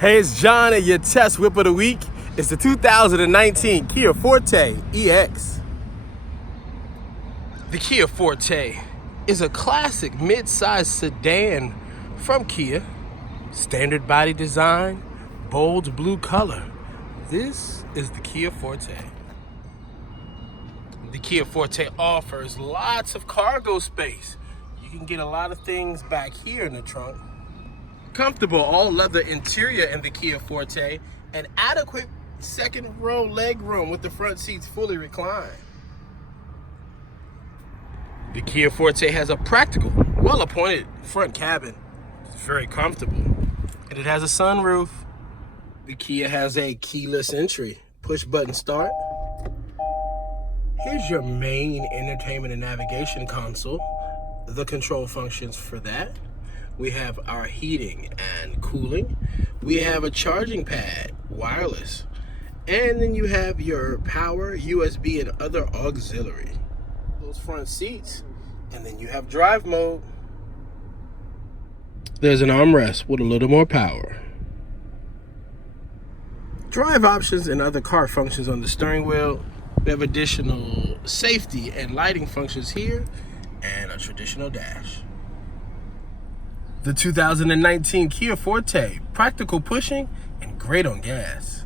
Hey, it's John and your test whip of the week. It's the 2019 Kia Forte EX. The Kia Forte is a classic mid-size sedan from Kia. Standard body design, bold blue color. This is the Kia Forte. The Kia Forte offers lots of cargo space. You can get a lot of things back here in the trunk. Comfortable all leather interior in the Kia Forte and adequate second row leg room with the front seats fully reclined. The Kia Forte has a practical, well-appointed front cabin. It's very comfortable. And it has a sunroof. The Kia has a keyless entry, push button start. Here's your main entertainment and navigation console. The control functions for that. We have our heating and cooling. We have a charging pad, wireless. And then you have your power, USB, and other auxiliary. Those front seats. And then you have drive mode. There's an armrest with a little more power. Drive options and other car functions on the steering wheel. We have additional safety and lighting functions here and a traditional dash. The 2019 Kia Forte, practical pushing and great on gas.